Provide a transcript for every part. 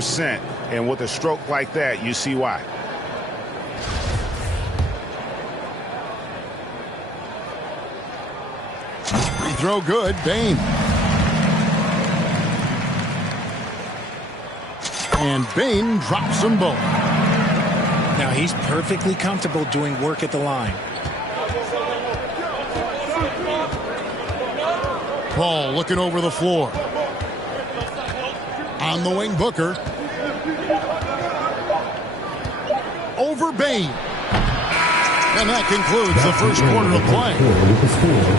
100%. And with a stroke like that, you see why. Free throw good. Bane. And Bane drops them both. Now he's perfectly comfortable doing work at the line. Paul looking over the floor. On the wing, Booker. Over Bane. And that concludes the first quarter of play.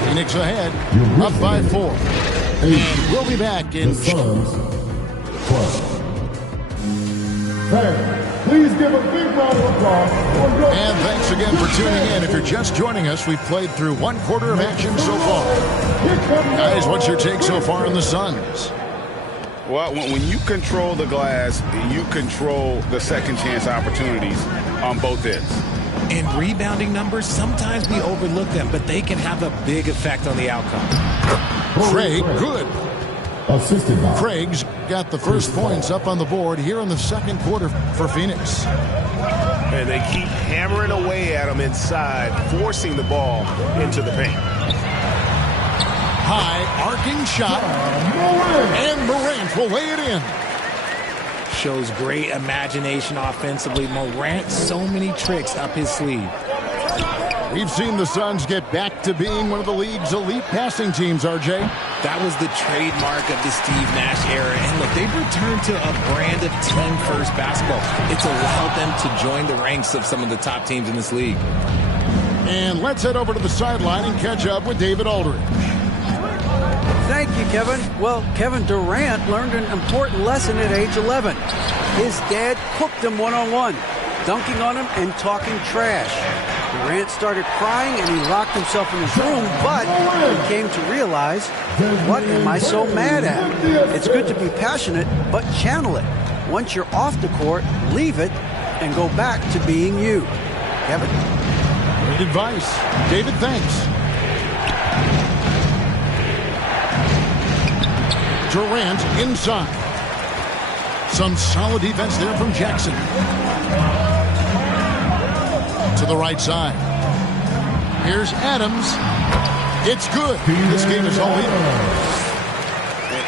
Phoenix ahead, up by 4. And we'll be back in... Please give a big round of applause. And thanks again for tuning in. If you're just joining us, we've played through one quarter of action so far. Guys, what's your take so far on the Suns? Well, when you control the glass, you control the second chance opportunities on both ends. And rebounding numbers, sometimes we overlook them, but they can have a big effect on the outcome. Craig, good. Assisted by Craig's got the first points up on the board here in the second quarter for Phoenix. And they keep hammering away at him inside, forcing the ball into the paint. High arcing shot, and Morant will lay it in. Shows great imagination offensively. Morant, so many tricks up his sleeve. We've seen the Suns get back to being one of the league's elite passing teams, RJ. That was the trademark of the Steve Nash era. And look, they've returned to a brand of team-first basketball. It's allowed them to join the ranks of some of the top teams in this league. And let's head over to the sideline and catch up with David Aldridge. Thank you, Kevin. Well, Kevin Durant learned an important lesson at age 11. His dad cooked him one-on-one, dunking on him and talking trash. Durant started crying and he locked himself in his room, but he came to realize, what am I so mad at? It's good to be passionate, but channel it. Once you're off the court, leave it and go back to being you. Kevin? Great advice. David, thanks. Durant inside. Some solid defense there from Jackson. To the right side. Here's Adams. It's good. This game is all in.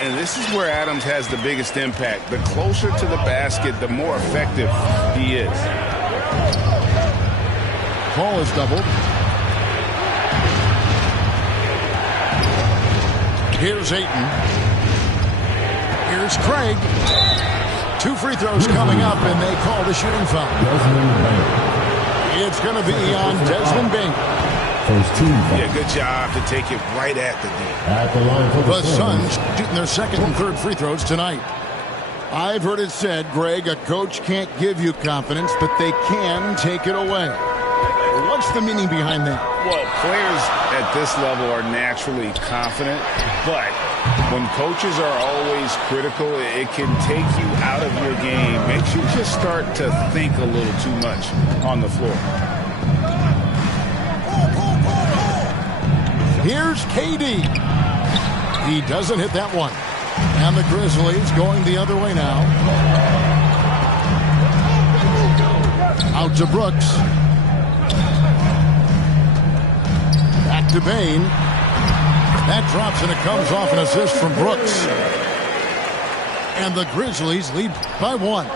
And this is where Adams has the biggest impact. The closer to the basket, the more effective he is. Paul is doubled. Here's Ayton. Here's Craig. 2 free throws coming up, and they call the shooting foul. It's going to be on Desmond Bane. Yeah, good job to take it right at the D. The Suns shooting their second and third free throws tonight. I've heard it said, Greg, a coach can't give you confidence, but they can take it away. What's the meaning behind that? Well, players at this level are naturally confident, but when coaches are always critical, it can take you out of your game. Makes you just start to think a little too much on the floor. Here's KD. He doesn't hit that one. And the Grizzlies going the other way now. Out to Brooks. Back to Bane. That drops and it comes off an assist from Brooks. And the Grizzlies lead by 1.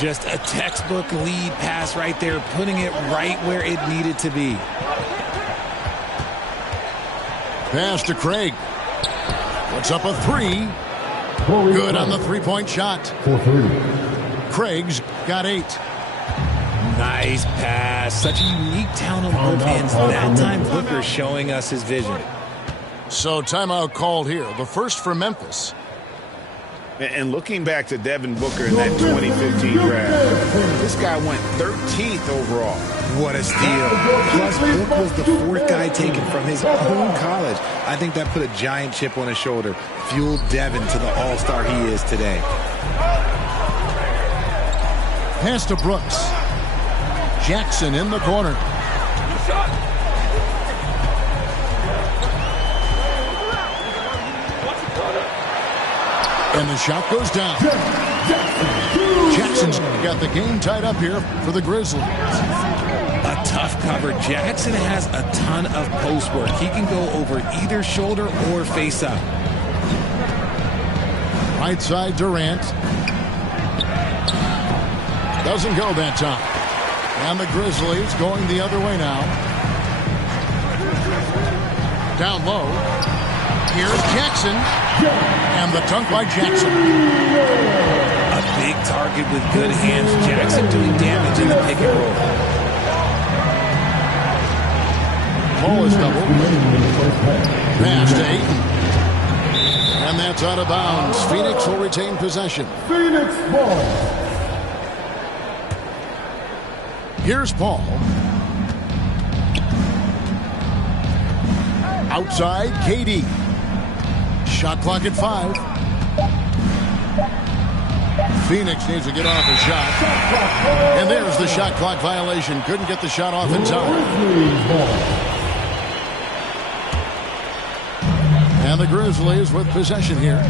Just a textbook lead pass right there, putting it right where it needed to be. Pass to Craig. Puts up a 3. Good on the three-point shot. Craig's got 8. Nice pass. Such a unique talent on both ends. That time Booker showing us his vision. So timeout called here. The first for Memphis. And looking back to Devin Booker in that 2015 draft, this guy went 13th overall. What a steal. Plus, Book was the 4th guy taken from his own college. I think that put a giant chip on his shoulder, fueled Devin to the all-star he is today. Pass to Brooks. Jackson in the corner. And the shot goes down. They've got the game tied up here for the Grizzlies. A tough cover. Jackson has a ton of post work. He can go over either shoulder or face up. Right side, Durant. Doesn't go that time. And the Grizzlies going the other way now. Down low. Here's Jackson. And the dunk by Jackson. A big target with good hands. Jackson doing damage in the pick and roll. Ball is double. Pass to Ayton. And that's out of bounds. Phoenix will retain possession. Phoenix ball. Here's Paul. Outside, KD. Shot clock at 5. Phoenix needs to get off a shot. And there's the shot clock violation. Couldn't get the shot off in time. And the Grizzlies with possession here.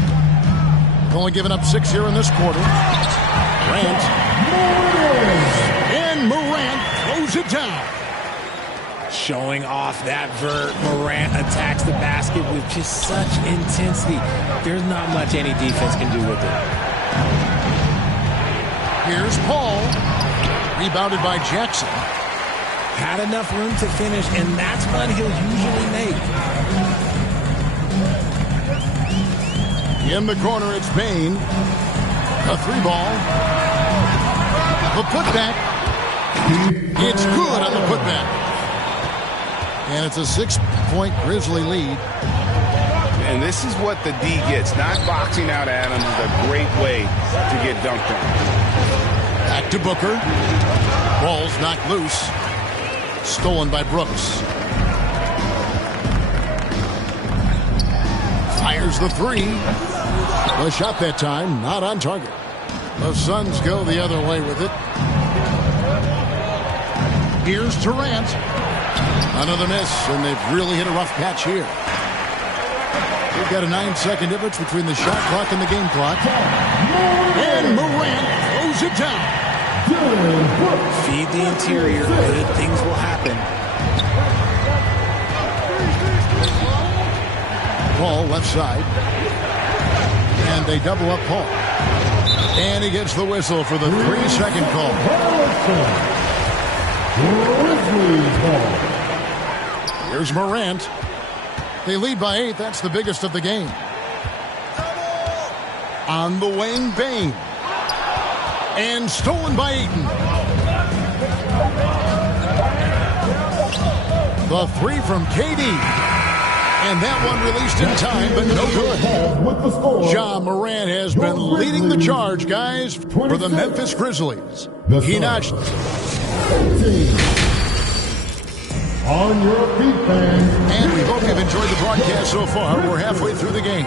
Only giving up 6 here in this quarter. Morant. And Morant throws it down. Showing off that vert. Morant attacks the basket with just such intensity. There's not much any defense can do with it. Here's Paul. Rebounded by Jackson. Had enough room to finish, and that's one he'll usually make. In the corner, it's Bane. A 3-ball. The putback. It's good on the putback. And it's a 6-point Grizzly lead. And this is what the D gets. Not boxing out Adams is a great way to get dunked on. Back to Booker. Ball's knocked loose. Stolen by Brooks. Fires the 3. The shot that time, not on target. The Suns go the other way with it. Here's Durant. Another miss, and they've really hit a rough patch here. We've got a 9-second difference between the shot clock and the game clock. And Morant throws it down. Feed the interior. Good things will happen. Paul left side. And they double up Paul. And he gets the whistle for the 3-second call. Here's Morant. They lead by 8. That's the biggest of the game. On the wing, Bane. And stolen by Ayton. The 3 from KD. And that one released in time, but no good. Ja Morant has been leading the charge, guys, for the Memphis Grizzlies. He notched. On your feet, fans. And we hope you've enjoyed the broadcast so far. We're halfway through the game.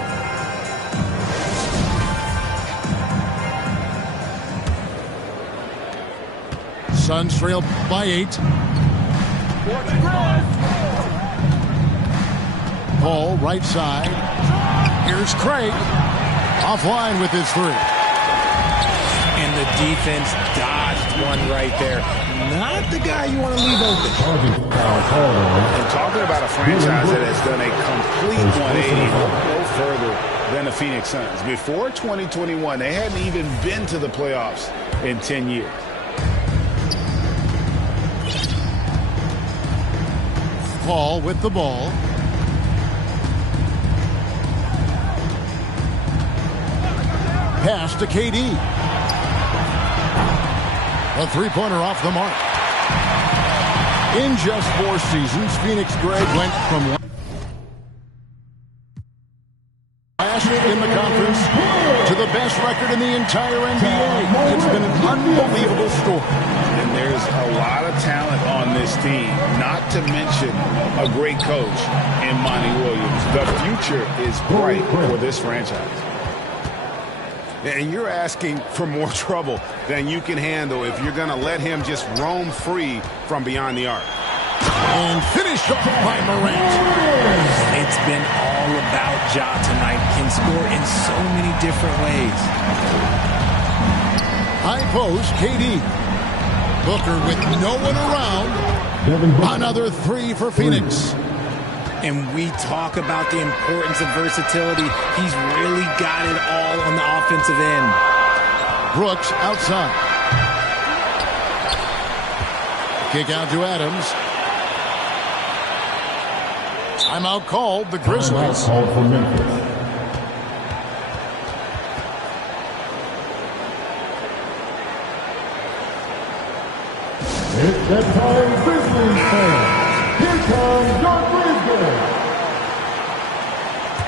Suns trail by 8. Paul, right side. Here's Craig. Offline with his 3. And the defense dodged one right there. Not the guy you want to leave open. And talking about a franchise that has done a complete 180, no further than the Phoenix Suns. Before 2021, they hadn't even been to the playoffs in 10 years. Paul with the ball. Pass to KD. A 3-pointer off the mark. In just 4 seasons, Phoenix Greg went from last in the conference to the best record in the entire NBA. It's been an unbelievable story. And there's a lot of talent on this team, not to mention a great coach in Monty Williams. The future is bright for this franchise. And you're asking for more trouble than you can handle if you're going to let him just roam free from beyond the arc. And finished off by Morant. It's been all about Ja tonight. Can score in so many different ways. High post, KD. Booker with no one around. Another three for Phoenix. And we talk about the importance of versatility. He's really got it all on the offensive end. Brooks outside. Kick out to Adams. Timeout called, the Grizzlies. Called for Memphis. It's that time, Grizzlies fans. Here comes your Grizzlies.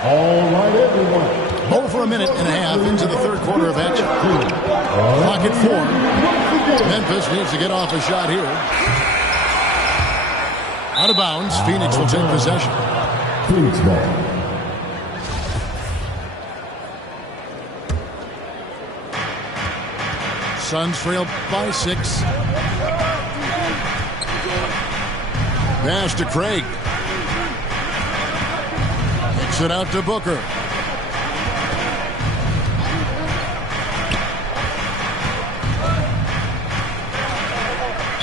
All right, everyone. Over a minute and a half into the third quarter of action. Clock at 4. Memphis needs to get off a shot here. Out of bounds. Phoenix will take possession. Phoenix ball. Suns trail by 6. Pass to Craig. Kicks it out to Booker.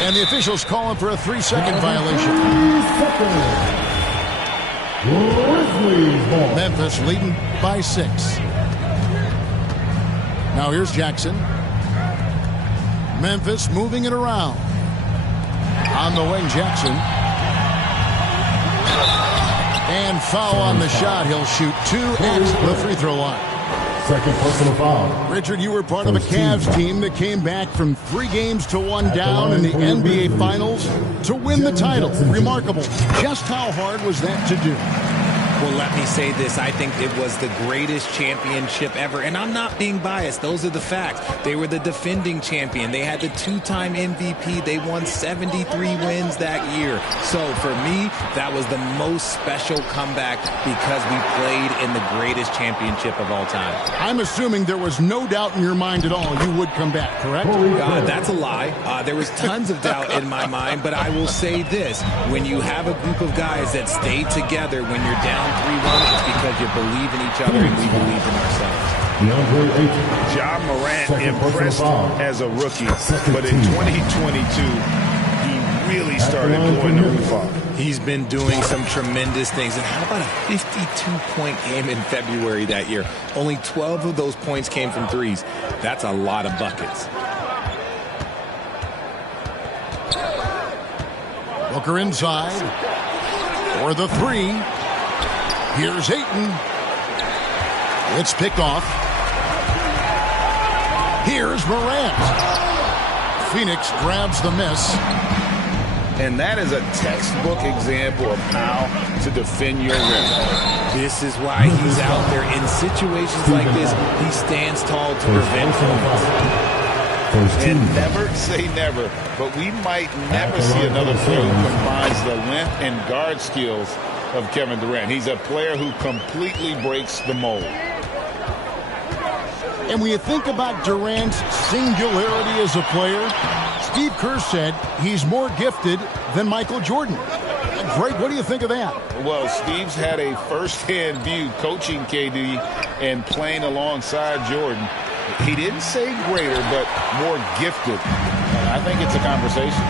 And the officials calling for a 3-second violation. 3 seconds. Memphis leading by 6. Now here's Jackson. Memphis moving it around. On the wing, Jackson. And foul on the shot. He'll shoot 2 at the free throw line. Second personal foul. Richard, you were part of a Cavs team that came back from 3 games to 1 down in the NBA Finals to win the title. Remarkable. Just how hard was that to do? Well, let me say this. I think it was the greatest championship ever. And I'm not being biased. Those are the facts. They were the defending champion. They had the 2-time MVP. They won 73 wins that year. So for me, that was the most special comeback because we played in the greatest championship of all time. I'm assuming there was no doubt in your mind at all you would come back, correct? That's a lie. There was tons of doubt in my mind, but I will say this. When you have a group of guys that stay together when you're down 3-1, it's because you believe in each other and we believe in ourselves. Ja Morant impressed as a rookie, but in 2022, he really started blowing the roof off. He's been doing some tremendous things. And how about a 52-point game in February that year? Only 12 of those points came from threes. That's a lot of buckets. Booker inside for the 3. Here's Ayton. It's picked off. Here's Morant. Phoenix grabs the miss. And that is a textbook example of how to defend your rim. This is why he's out there in situations like this. He stands tall to prevent points. And never say never, but we might never see another player who combines the length and guard skills of Kevin Durant. He's a player who completely breaks the mold. And when you think about Durant's singularity as a player, Steve Kerr said he's more gifted than Michael Jordan. Greg, what do you think of that? Well, Steve's had a first-hand view coaching KD and playing alongside Jordan. He didn't say greater, but more gifted. I think it's a conversation.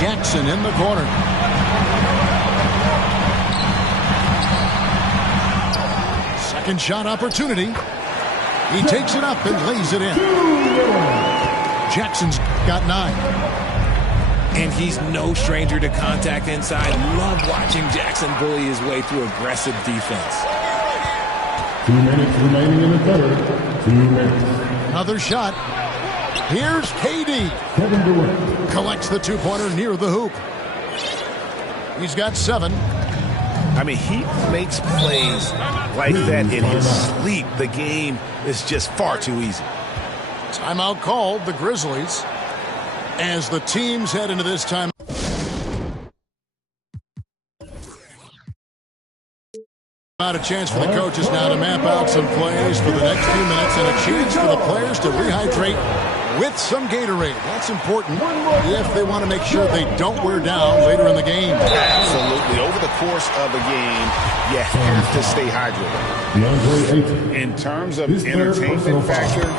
Jackson in the corner. Second shot opportunity. He takes it up and lays it in. Jackson's got 9. And he's no stranger to contact inside. Love watching Jackson bully his way through aggressive defense. 2 minutes remaining in the third. 2 minutes. Another shot. Here's KD. Kevin Durant collects the 2-pointer near the hoop. He's got 7. I mean, he makes plays like that in his sleep. The game is just far too easy. Timeout called, the Grizzlies, as the teams head into this time. Not a chance for the coaches now to map out some plays for the next few minutes and a chance for the players to rehydrate with some Gatorade. That's important if they want to make sure they don't wear down later in the game. Absolutely. Over the course of a game, you have to stay hydrated. In terms of entertainment factor,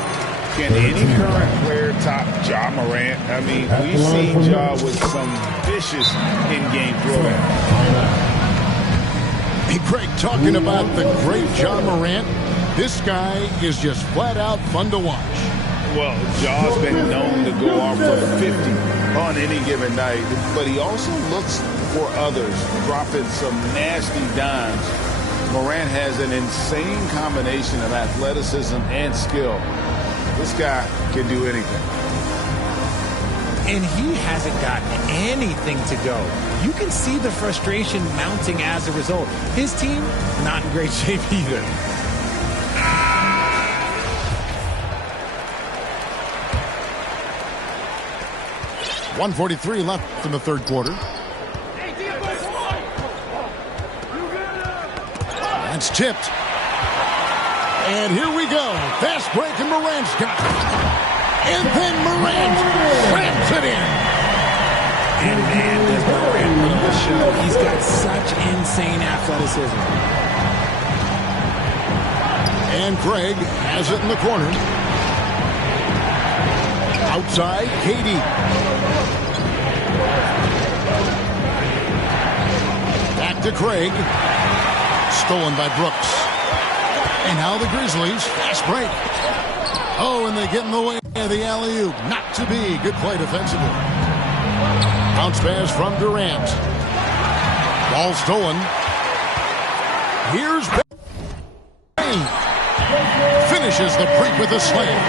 Can any current player top Ja Morant? I mean, we've seen Ja with some vicious in-game throwing. Hey, Greg, talking about the great Ja Morant, this guy is just flat out fun to watch. Well, Ja's been known to go off for 50 on any given night, but he also looks for others, dropping some nasty dimes. Morant has an insane combination of athleticism and skill. This guy can do anything. And he hasn't gotten anything to go. You can see the frustration mounting as a result. His team, not in great shape either. 1:43 left in the third quarter. That's tipped. And here we go. Fast break, and Morant's got it. And then Morant slams it in. And man, does Morant really show. He's got such insane athleticism. And Craig has it in the corner. Outside, KD. Back to Craig. Stolen by Brooks. And now the Grizzlies. Fast break. Oh, and they get in the way of the alley-oop. Not to be. Good play defensively. Bounce pass from Durant. Ball stolen. Here's Payne. Finishes the break with a slam.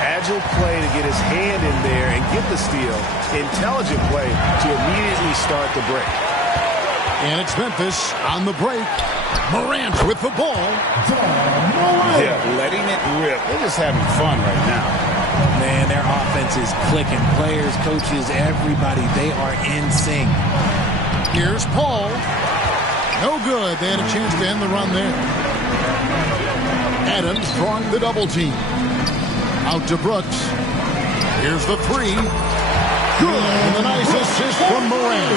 Agile play to get his hand in there and get the steal. Intelligent play to immediately start the break. And it's Memphis on the break. Morant with the ball. Yeah, letting it rip. They're just having fun right now. Man, their offense is clicking. Players, coaches, everybody, they are in sync. Here's Paul. No good. They had a chance to end the run there. Adams drawing the double team. Out to Brooks. Here's the three. Good. And a nice assist from Morant.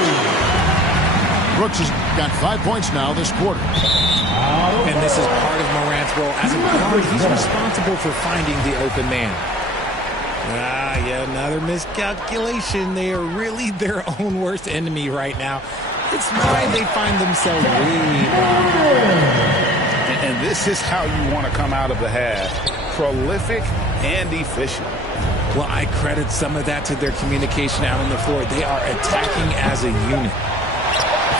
Brooks has got 5 points now this quarter. And this is part of Morant's role. As a guard, he's responsible for finding the open man. Yeah, another miscalculation. They are really their own worst enemy right now. It's why they find themselves really And this is how you want to come out of the half. Prolific and efficient. Well, I credit some of that to their communication out on the floor. They are attacking as a unit.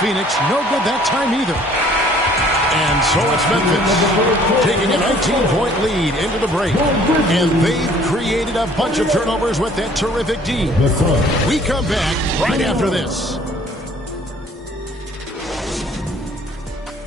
Phoenix, no good that time either. And so it's Memphis taking a 19-point lead into the break. And they've created a bunch of turnovers with that terrific D. We come back right after this.